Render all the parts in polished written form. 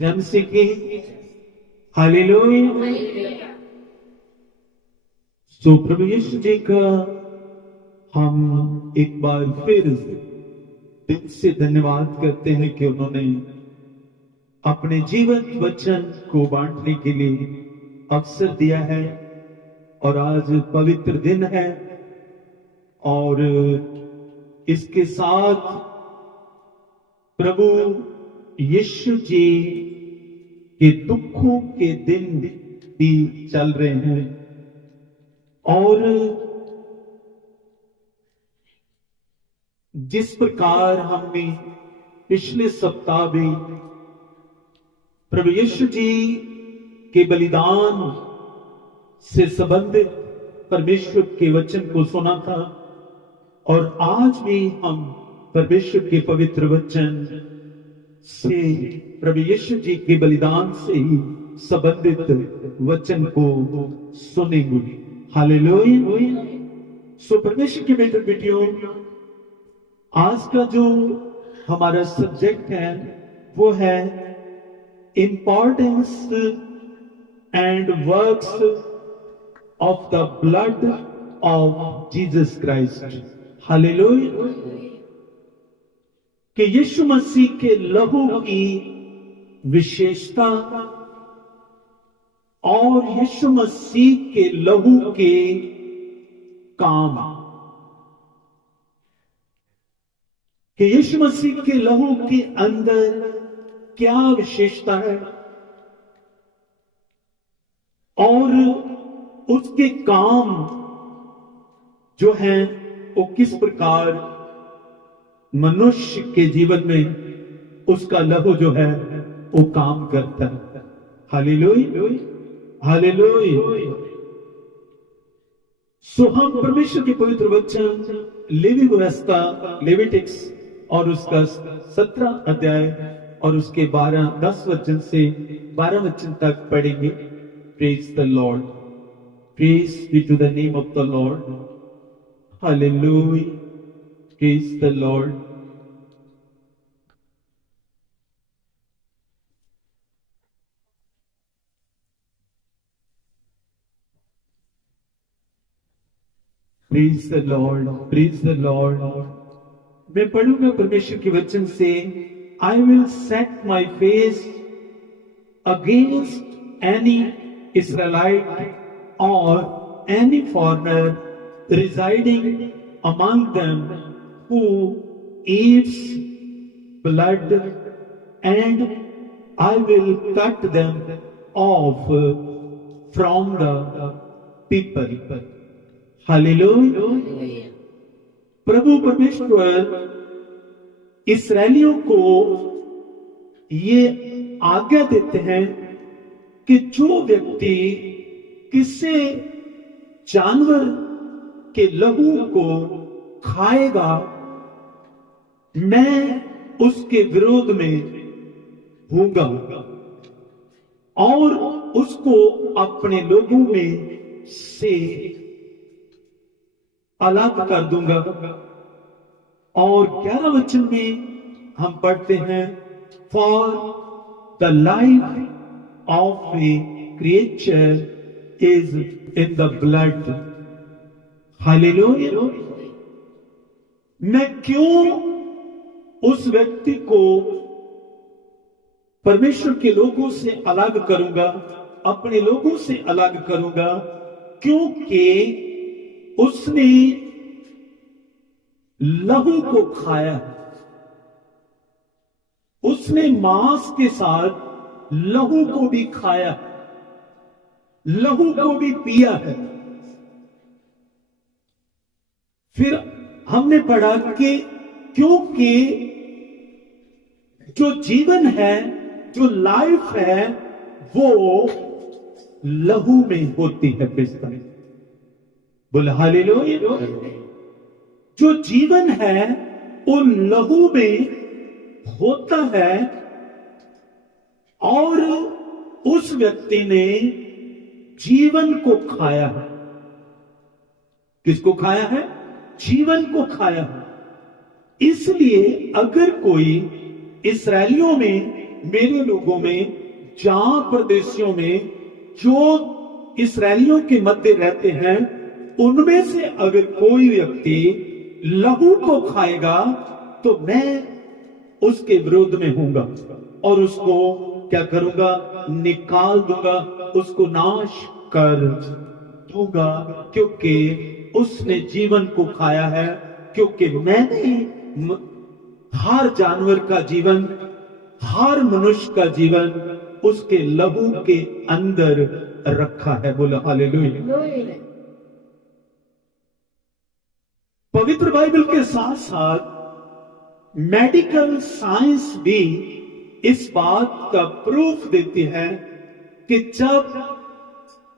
जम सीखे हालेलुया। सो प्रभु यीशु जी का हम एक बार फिर दिल से धन्यवाद करते हैं कि उन्होंने अपने जीवन वचन को बांटने के लिए अवसर दिया है। और आज पवित्र दिन है और इसके साथ प्रभु यीशु जी के दुखों के दिन भी चल रहे हैं। और जिस प्रकार हमने पिछले सप्ताह भी प्रभु यीशु जी के बलिदान से संबंधित परमेश्वर के वचन को सुना था, और आज भी हम परमेश्वर के पवित्र वचन से प्रभु यीशु जी के बलिदान से ही संबंधित वचन को सुनेंगे। हालेलुया। सो परमेश्वर के बेटे बेटियों, आज का जो हमारा सब्जेक्ट है वो है importance and works of the blood of Jesus Christ. Hallelujah. कि यीशु मसीह के लहू की विशेषता और यीशु मसीह के लहू के काम, कि यीशु मसीह के लहू के अंदर क्या विशेषता है और उसके काम जो है वो किस प्रकार मनुष्य के जीवन में उसका लहू जो है वो काम करता है। Hallelujah, hallelujah. सो हम परमेश्वर के पवित्र वचन लेवी व्यवस्था लेविटिक्स और उसका 17 अध्याय और उसके 10 वचन से 12 वचन तक पढ़ेंगे। Praise the lord, praise be to the name of the Lord. Hallelujah, praise the lord. Praise the lord, praise the lord. मैं पढ़ूंगा परमेश्वर के वचन से। I will set my face against any Israelite और any foreigner residing among them who eats blood, and I will cut them off from the people. Hallelujah. प्रभु परमेश्वर इस्राएलियों को ये आज्ञा देते हैं कि जो व्यक्ति किसी जानवर के लहू को खाएगा, मैं उसके विरोध में हूंगा और उसको अपने लोगों में से अलग कर दूंगा। और 11 वचन में हम पढ़ते हैं, for the life of A creature is in the blood. Hallelujah. मैं क्यों उस व्यक्ति को परमेश्वर के लोगों से अलग करूंगा, अपने लोगों से अलग करूंगा? क्योंकि उसने लहू को खाया, उसने मांस के साथ लहू को भी खाया, लहू को भी पिया है। फिर हमने पढ़ा कि क्योंकि जो जीवन है, जो लाइफ है, वो लहू में होती है। बेस्ता बोल हालेलुया। जो जीवन है उन लहू में होता है, और उस व्यक्ति ने जीवन को खाया है। किसको खाया है? जीवन को खाया है। इसलिए अगर कोई इस्राएलियों में मेरे लोगों में, जहां प्रदेशियों में जो इस्राएलियों के मध्य रहते हैं, उनमें से अगर कोई व्यक्ति लहू को खाएगा तो मैं उसके विरोध में हूंगा और उसको क्या करूंगा, निकाल दूंगा, उसको नाश कर दूंगा, क्योंकि उसने जीवन को खाया है। क्योंकि मैंने हर जानवर का जीवन, हर मनुष्य का जीवन उसके लहू के अंदर रखा है। बोला हालेलुया। पवित्र बाइबल के साथ साथ मेडिकल साइंस भी इस बात का प्रूफ देती है कि जब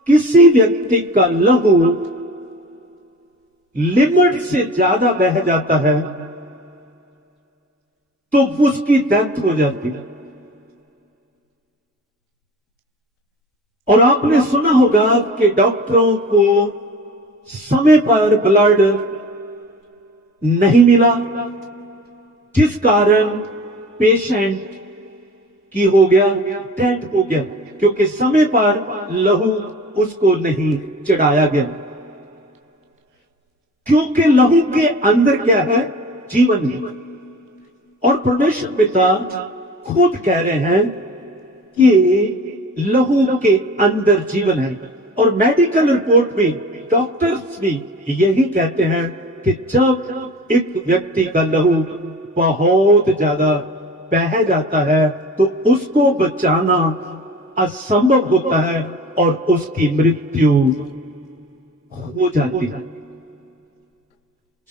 किसी व्यक्ति का लहू लिमिट से ज्यादा बह जाता है तो उसकी डेथ हो जाती है। और आपने सुना होगा कि डॉक्टरों को समय पर ब्लड नहीं मिला, जिस कारण पेशेंट की हो गया, डेथ हो गया, क्योंकि समय पर लहू उसको नहीं चढ़ाया गया। क्योंकि लहू के अंदर क्या है, जीवन है। और परमेश्वर पिता खुद कह रहे हैं कि लहू के अंदर जीवन है। और मेडिकल रिपोर्ट भी, डॉक्टर्स भी यही कहते हैं कि जब एक व्यक्ति का लहू बहुत ज्यादा बह जाता है तो उसको बचाना असंभव होता है और उसकी मृत्यु हो जाती है।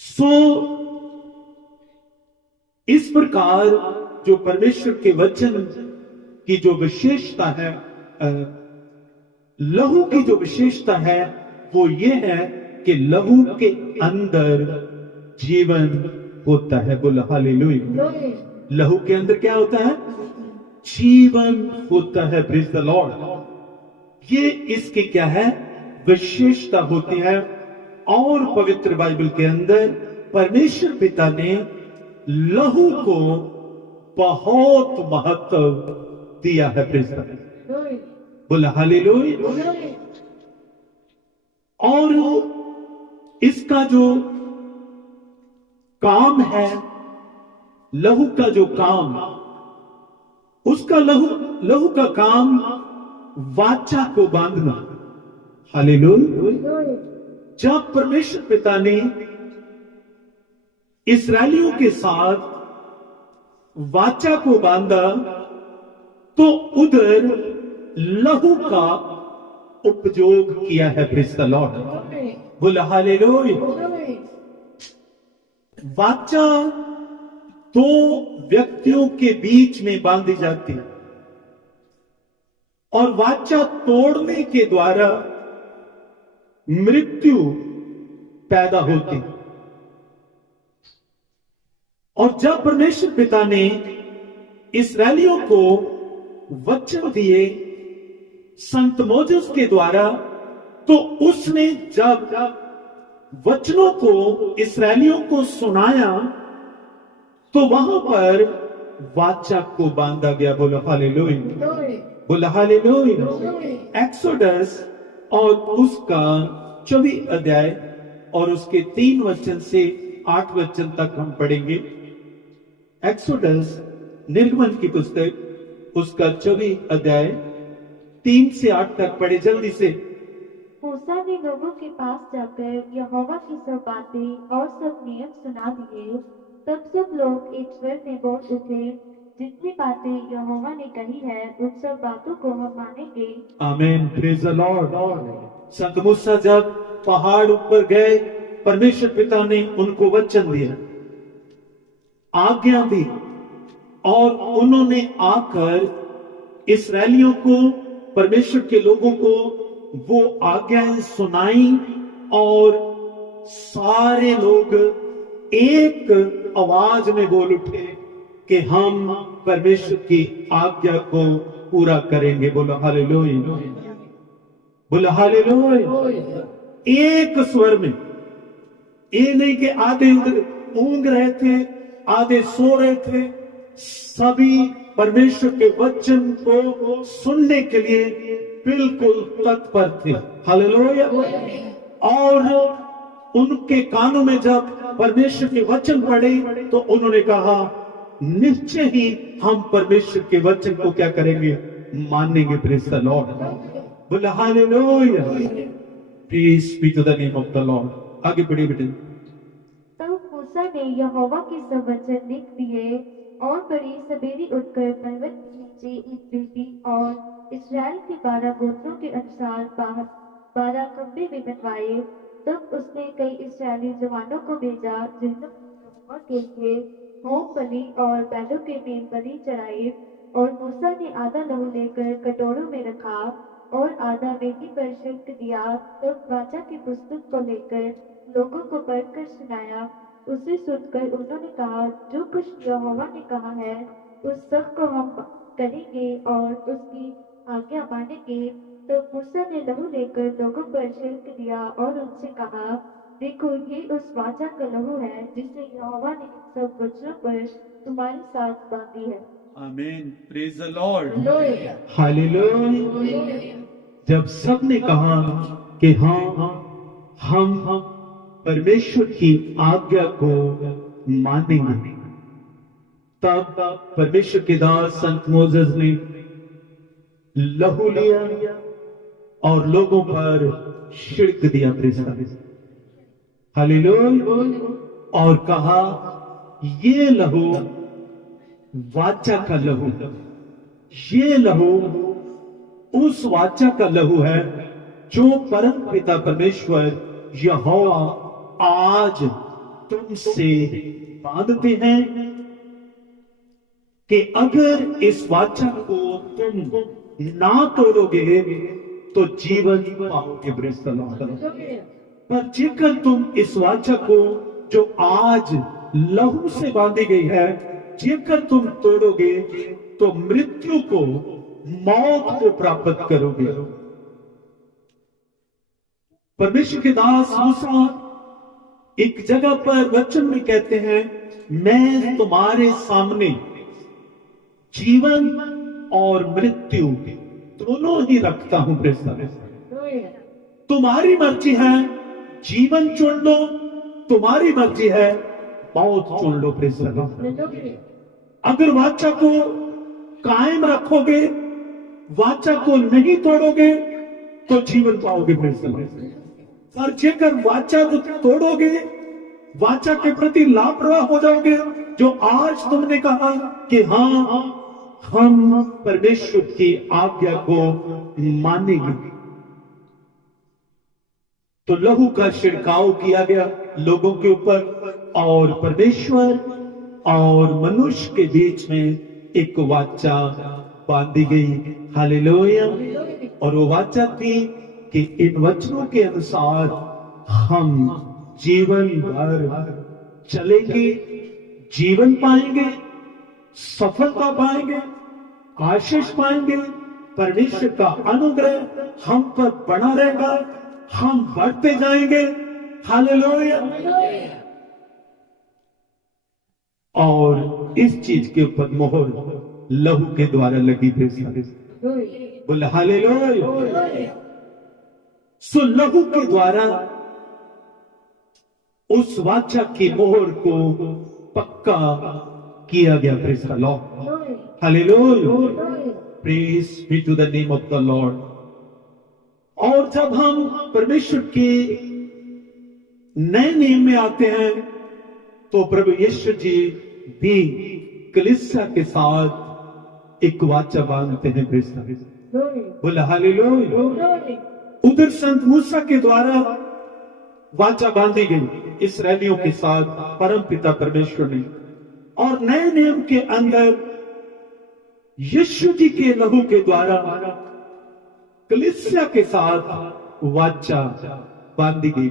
सो इस प्रकार जो परमेश्वर के वचन की जो विशेषता है, लहू की जो विशेषता है वो ये है कि लहू के अंदर जीवन होता है। बोला हालेलुया। लहू के अंदर क्या होता है, जीवन होता है। Praise the Lord. ये इसकी क्या है, विशेषता होती है। और पवित्र बाइबल के अंदर परमेश्वर पिता ने लहू को बहुत महत्व दिया है। Praise the Lord. बोला हालेलुया। और इसका जो काम है, लहू का जो काम, उसका लहू का काम वाचा को बांधना। हालेलुया। जब परमेश्वर पिता ने इस्राएलियों के साथ वाचा को बांधा तो उधर लहू का उपयोग किया है। Praise the Lord. बोला हालेलुया। वाचा दो व्यक्तियों के बीच में बांधी जाती है और वाचा तोड़ने के द्वारा मृत्यु पैदा होती। और जब परमेश्वर पिता ने इस्राएलियों को वचन दिए संत मोजेस के द्वारा, तो उसने जब वचनों को इस्राएलियों को सुनाया तो वहां पर वाचा को बांधा गया। बोला हालेलुया। बोला हालेलुया। एक्सोडस और उसका 24 अध्याय और उसके 3 वचन से 8 वचन तक हम पढ़ेंगे। एक्सोडस निर्गमन की पुस्तक, उसका 24 अध्याय 3 से 8 तक पढ़े जल्दी से। मूसा ने लोगों के पास जाकर यहोवा की सब बातें और सब नियम सुना दिए। तब सब लोग एक स्वर में बोल उठे, जितनी बातें यहोवा ने कही है उन सब बातों को हम मानेंगे। आमीन। Praise the Lord. संत मूसा जब पहाड़ ऊपर गए, परमेश्वर पिता ने उनको वचन दिया, आज्ञा दी, और उन्होंने आकर इस्राएलियों को, परमेश्वर के लोगों को वो आज्ञाएं सुनाई और सारे लोग एक आवाज में बोल उठे कि हम परमेश्वर की आज्ञा को पूरा करेंगे। बोलो हालेलुया। बोलो हालेलुया। एक स्वर में, ये नहीं कि आधे उधर ऊंघ रहे थे, आधे सो रहे थे, सभी परमेश्वर के वचन को सुनने के लिए बिल्कुल तत्पर थे। हालेलुया। और उनके कानों में जब परमेश्वर के वचन पड़े तो उन्होंने कहा निश्चय ही हम परमेश्वर के वचन को क्या करेंगे, मानेंगे। Praise the lord. बोले hallelujah. Praise be to the name of the lord. आगे बढ़िए बेटे। तब मूसा ने यहोवा के सब वचन लिख दिए और बड़ी सवेरे उठकर पर्वत के नीचे एक बेटी और इस्राएल के 12 गोत्रों के अनुसार 12 खम्भे भी बनवाए। तब उसने कई इस्राएली जवानों को भेजा जिन्होंने यहोवा के लिए होम बलि और बैलों के मेल बलि चढ़ाए। और मूसा ने आधा लहू लेकर कटोरों में रखा और आधा वेदी पर छिड़क दिया। तब वाचा की पुस्तक को लेकर लोगों को पढ़कर सुनाया। उसे सुनकर उन्होंने कहा जो कुछ यहोवा ने कहा है उस सब को हम करेंगे और उसकी आज्ञा मानेंगे। तो मूसा ने लहू लेकर लोगों पर छिड़क दिया और उनसे कहा देखो ये उस वाचा का लहू है जिसे यहोवा ने इन सब वचनों पर तुम्हारे साथ बांधी है। आमीन। Praise the Lord. हालेलुया। जब सब ने कहा कि हाँ हम परमेश्वर की आज्ञा को मानेंगे, तब परमेश्वर के दास संत मोसेस ने लहू लिया और लोगों पर छिड़क दिया। हालेलुया। और कहा ये लहू वाचा का लहू, ये लहू उस वाचा का लहू है जो परम पिता परमेश्वर यहोवा आज तुमसे बांधते हैं कि अगर इस वाचा को तुम ना तोड़ोगे तो जीवन पाओगे। पर जेकर तुम इस वाचा को जो आज लहू से बांधी गई है जेकर तुम तोड़ोगे तो मृत्यु को, मौत को प्राप्त करोगे। परमेश्वर के दास मूसा एक जगह पर वचन में कहते हैं मैं तुम्हारे सामने जीवन और मृत्यु दोनों ही रखता हूं। तुम्हारी मर्जी है जीवन चुन लो, तुम्हारी मर्जी है मौत चुन लो। अगर वाचा को कायम रखोगे, वाचा को नहीं तोड़ोगे तो जीवन पाओगे। पर जेकर वाचा को तोड़ोगे, वाचा के प्रति लापरवाह हो जाओगे, जो आज तुमने कहा कि हाँ हम परमेश्वर की आज्ञा को मानेंगे, तो लहू का छिड़काव किया गया लोगों के ऊपर और परमेश्वर और मनुष्य के बीच में एक वाचा बांधी गई। हालेलुया। और वो वाचा थी कि इन वचनों के अनुसार हम जीवन भर चलेंगे, जीवन पाएंगे, सफलता पाएंगे, आशीष पाएंगे, परमेश्वर का अनुग्रह हम पर बना रहेगा, हम बढ़ते जाएंगे। हालेलुया। और इस चीज के ऊपर मोहर लहू के द्वारा लगी थी। बोले हालेलुया। सो लहू के द्वारा उस वाचा की मोहर को पक्का किया गया। Praise the Lord. Hallelujah. Praise be to the name of the Lord. और जब हम परमेश्वर के नए नियम में आते हैं तो प्रभु यीशु जी भी कलीसिया के साथ एक वाचा बांधते हैं। बोले हालेलुया। उधर संत मूसा के द्वारा वाचा बांधी गई इस्राएलियों के साथ परम पिता परमेश्वर ने, और नए नियम के अंदर यीशु जी के लहू के द्वारा कलीसिया के साथ वाचा बांधी गई।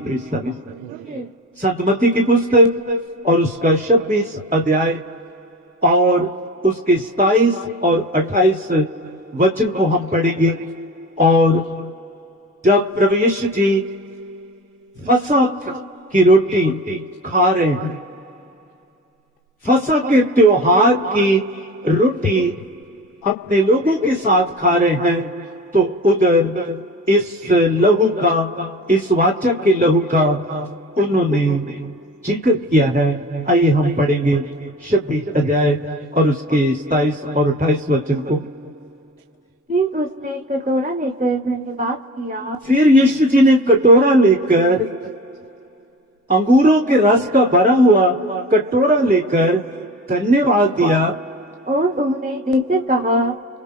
संत मत्ती की पुस्तक और उसका 26 अध्याय और उसके 27 और 28 वचन को हम पढ़ेंगे। और जब प्रभु यीशु जी फसह की रोटी खा रहे हैं, फसह के त्योहार की रोटी अपने लोगों के साथ खा रहे हैं, तो उधर इस लहू का, इस वाचा के लहू का उन्होंने जिक्र किया है। आइए हम पढ़ेंगे 26 अध्याय और उसके 27 और 28 वचन को। फिर उसने कटोरा लेकर धन्यवाद किया फिर यीशु जी ने कटोरा लेकर, अंगूरों के रस का भरा हुआ कटोरा लेकर धन्यवाद दिया और उन्हें देकर कहा,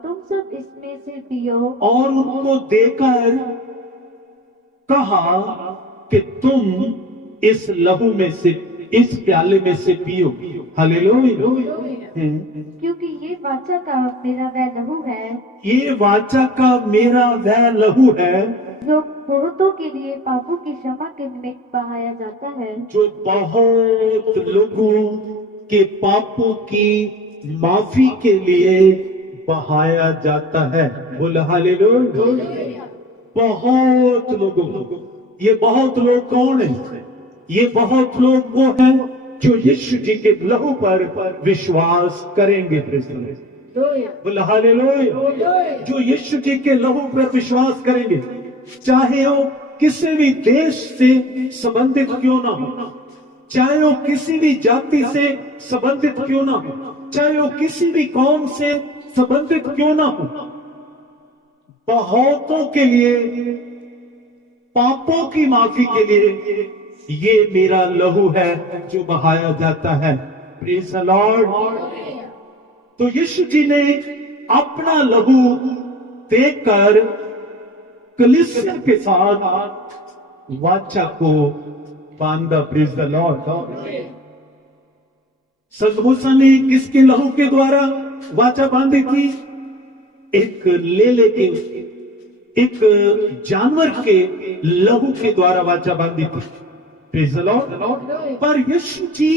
तुम सब इसमें से पियो। और उनको देकर कहा कि तुम इस लहू में से, इस प्याले में से पियो। हालेलुया। क्योंकि ये वाचा का मेरा वह लहू है ये वाचा का मेरा वह लहू है जो बहुतों के लिए पापों की क्षमा के निमित्त बहाया जाता है। जो बहुत लोगों के पापों की माफी के लिए बहाया जाता है। बोला हालेलुया। बहुत लोगों, ये बहुत लोग कौन है? ये बहुत लोग वो हैं जो यीशु जी के लहू पर विश्वास करेंगे। बोला हालेलुया। जो यीशु जी के लहू पर विश्वास करेंगे, चाहे वो किसी भी देश से संबंधित क्यों ना हो, चाहे वो किसी भी जाति से संबंधित क्यों ना हो, चाहे वो किसी भी कौम से संबंधित क्यों ना हो, बहुतों के लिए पापों की माफी के लिए ये मेरा लहू है जो बहाया जाता है। Praise the Lord. तो यीशु जी ने अपना लहू देकर कलीसिया के साथ वाचा को बांधा। Praise the Lord. संत मूसा ने किसके लहू के द्वारा वाचा बांधी थी? एक लेले के, एक जानवर के लहू के द्वारा वाचा बांधी थी। Praise the Lord. पर यीशु जी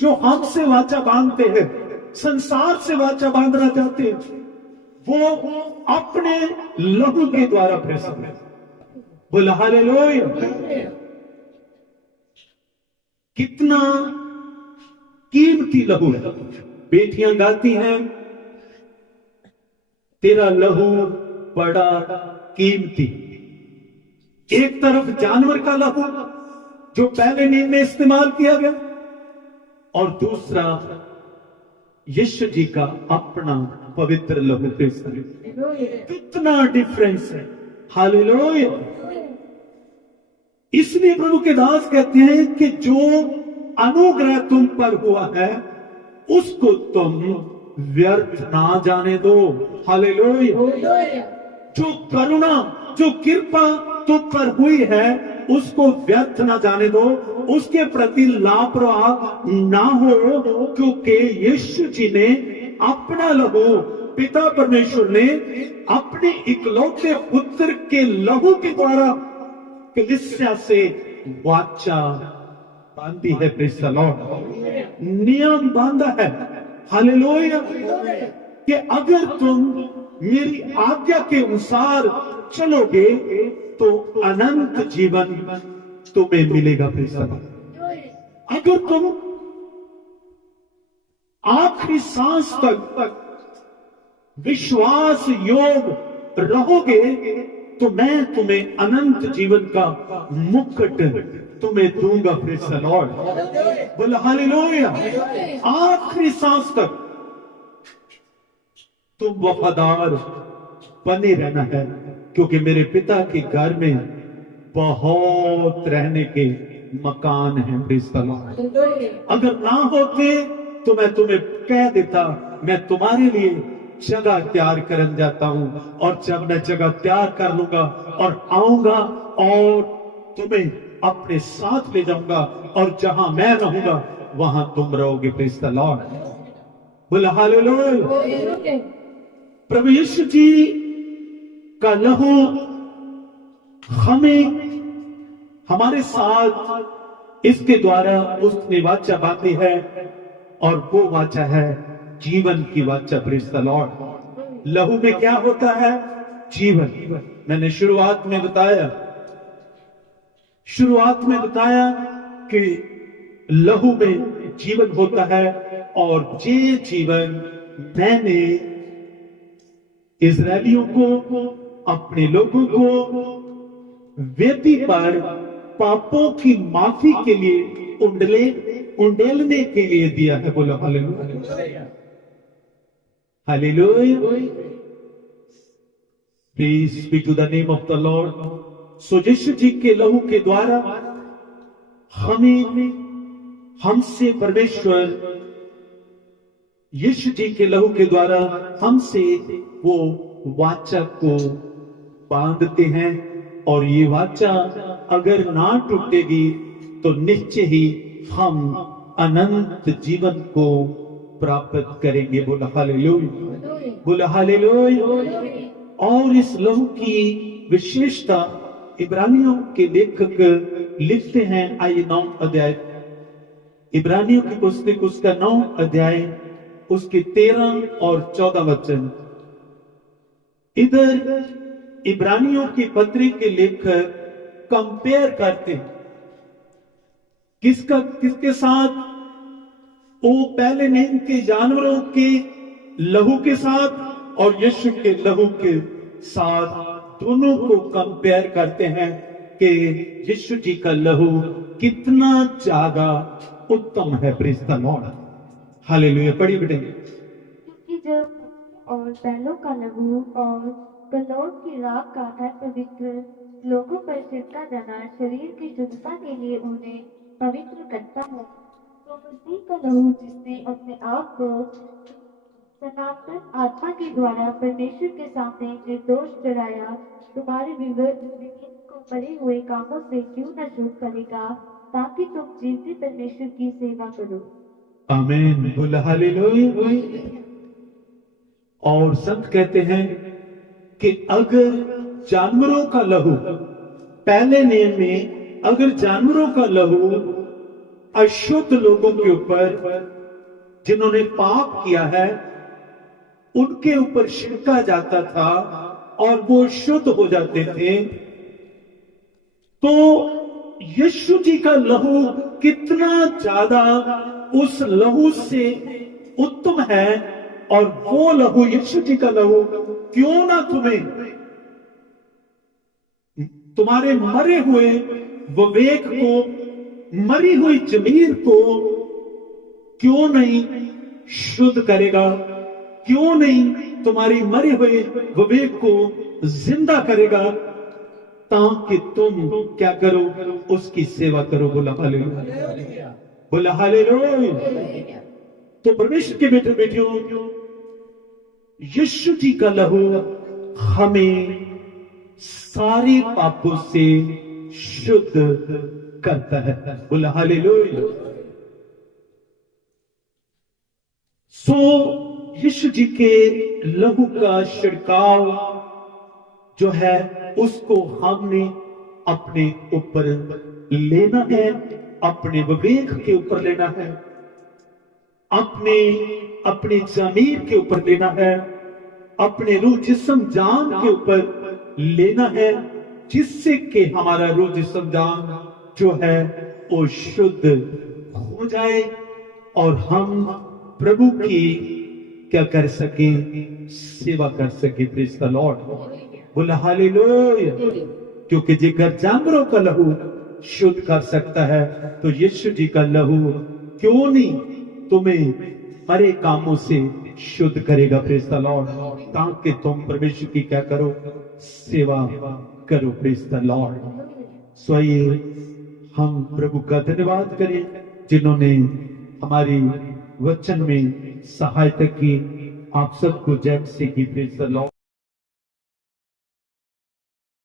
जो हमसे वाचा बांधते हैं, संसार से वाचा बांधना चाहते हैं, वो अपने लहू के द्वारा प्रसन्न है। बोला हालेलुया। कितना कीमती लहू है। बेटियां गाती हैं, तेरा लहू बड़ा कीमती। एक तरफ जानवर का लहू जो पहले नींद में इस्तेमाल किया गया, और दूसरा यीशु जी का अपना पवित्र लहू। कितना डिफरेंस है। हालेलुया। इसलिए प्रभु के दास कहते हैं कि जो अनुग्रह तुम पर हुआ है उसको तुम व्यर्थ ना जाने दो। हालेलुया। जो करुणा, जो कृपा तुम पर हुई है उसको व्यर्थ ना जाने दो, उसके प्रति लापरवाह ना हो, क्योंकि यीशु जी ने अपना लहू, पिता परमेश्वर ने अपने इकलौते पुत्र के लहू के द्वारा कलीसिया से वाचा बांधी है। Praise the Lord. नियम बांधा है। हालेलुया। कि अगर तुम मेरी आज्ञा के अनुसार चलोगे तो अनंत जीवन तुम्हें मिलेगा। Praise the Lord. अगर तुम आखिरी सांस तक विश्वास योग रहोगे तो मैं तुम्हें अनंत जीवन का मुकुट तुम्हें दूंगा। Praise the Lord. बोला हालेलुया। आखिरी सांस तक तुम वफादार बने रहना है, क्योंकि मेरे पिता के घर में बहुत रहने के मकान हैं। Praise the Lord. अगर ना होते तो मैं तुम्हें कह देता, मैं तुम्हारे लिए जगह तैयार करने जाता हूं, और जब मैं जगह तैयार कर लूंगा और आऊंगा और तुम्हें अपने साथ ले जाऊंगा, और जहां मैं रहूंगा वहां तुम रहोगे। Praise the Lord. बोला हालेलुया। प्रभु यीशु जी का लहू हमें, हमारे साथ इसके द्वारा उसने वाचा बांधी है, और वो वाचा है जीवन की वाचा। Praise the Lord. लहू में क्या होता है? जीवन। मैंने शुरुआत में बताया कि लहू में जीवन होता है, और ये जीवन मैंने इजरायलियों को, अपने लोगों को वेदी पर पापों की माफी के लिए उंडेलने के लिए दिया है। बोलो hallelujah, hallelujah. Praise be to the name of the lord. So Yeshu ji के लहू के द्वारा हमसे परमेश्वर यीशु जी के लहू के द्वारा हमसे वो वाचा को बांधते हैं, और ये वाचा अगर ना टूटेगी तो निश्चय ही हम अनंत जीवन को प्राप्त करेंगे। बोला हालेलुया, बोला हालेलुया। और इस लहू की विशेषता इब्रानियों के लेखक लिखते हैं। आइए 9 अध्याय, इब्रानियों की पुस्तक उसका 9 अध्याय उसके 13 और 14 वचन। इधर इब्रानियों की पत्री के लेखक कंपेयर करते हैं किसके साथ? वो पहले नियम के जानवरों के लहू के साथ और यीशु के लहू के साथ, दोनों को कंपेयर करते हैं कि यीशु जी का लहू कितना ज्यादा उत्तम है। Praise the Lord, hallelujah. पढ़िए बेटे। क्योंकि जब और बैलों का लहू और गलौट की राख का अपवित्र लोगों पर छिड़का जाना शरीर की शुद्धता के लिए उन्हें पवित्र करता है, तो मसीह का लहू जिसने अपने आप को सनातन आत्मा के द्वारा परमेश्वर के सामने निर्दोष ठहराया, तुम्हारे विवेक को मरे हुए कामों से क्यों न शुद्ध करेगा, ताकि तुम जीवते परमेश्वर की सेवा करो। आमीन, बोला हालेलुया। और संत कहते हैं कि अगर जानवरों का लहू, पहले नियम में अगर जानवरों का लहू अशुद्ध लोगों के ऊपर जिन्होंने पाप किया है उनके ऊपर छिड़का जाता था और वो शुद्ध हो जाते थे, तो यीशु जी का लहू कितना ज्यादा उस लहू से उत्तम है। और वो लहू, यीशु जी का लहू, क्यों ना तुम्हारे मरे हुए विवेक को, मरी हुई जमीन को क्यों नहीं शुद्ध करेगा, क्यों नहीं तुम्हारी मरे हुए विवेक को जिंदा करेगा, ताकि तुम क्या करो, उसकी सेवा करो। बोला हालेलुया, बोला हालेलुया। तो परमेश्वर के बेटे बेटियों, यीशु जी का लहू हमें सारे पापों से शुद्ध करता है। बोला हालेलुया। सो यीशु जी के लहू का छिड़काव जो है उसको हमने अपने ऊपर लेना है, अपने विवेक के ऊपर लेना है, अपने जमीर के ऊपर लेना है, अपने रूह जिस्म जान के ऊपर लेना है, जिससे कि हमारा रूह जिस्म जान जो है वो शुद्ध हो जाए और हम प्रभु की क्या कर सके, सेवा कर सके। प्रेज़ द लॉर्ड, बोला हालेलुया। क्योंकि जेकर जानवरों का लहू शुद्ध कर सकता है तो यीशु जी का लहू क्यों नहीं तुम्हें मरे कामों से शुद्ध करेगा। प्रेज़ द लॉर्ड, ताकि तुम परमेश्वर की क्या करो, सेवा करो। Praise the Lord. स्वयं हम प्रभु का धन्यवाद करें जिन्होंने हमारी वचन में सहायता की। आप सबको जय मसीह की। Praise the Lord.